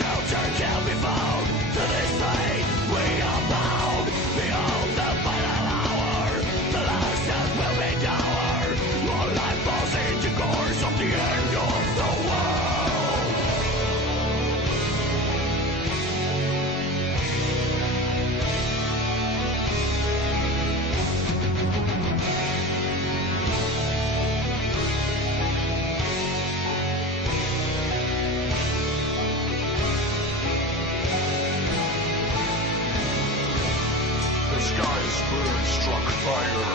shelter can be found. To this fate we are bound. Behold the final hour. The last death will be dour. Our life falls into course of the end of the world. The sky's bird struck fire,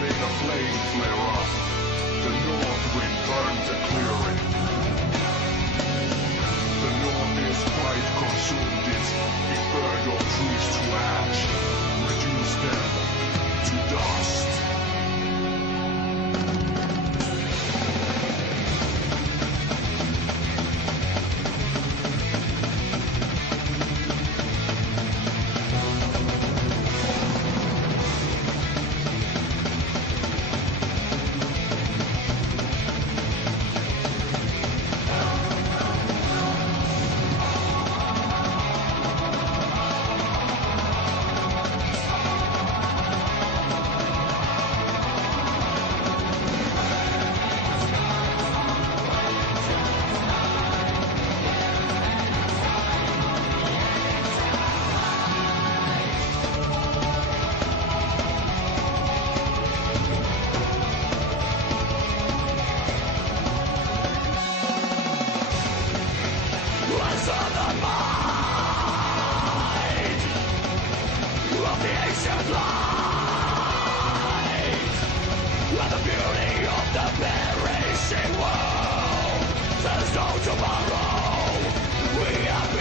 made a flame flare up. The north wind burned the clearing. The northeast light consumed it. It burned all trees to ash, reduced them to dust. What's on the mind of the ancient light, and the beauty of the perishing world? There's no tomorrow. We have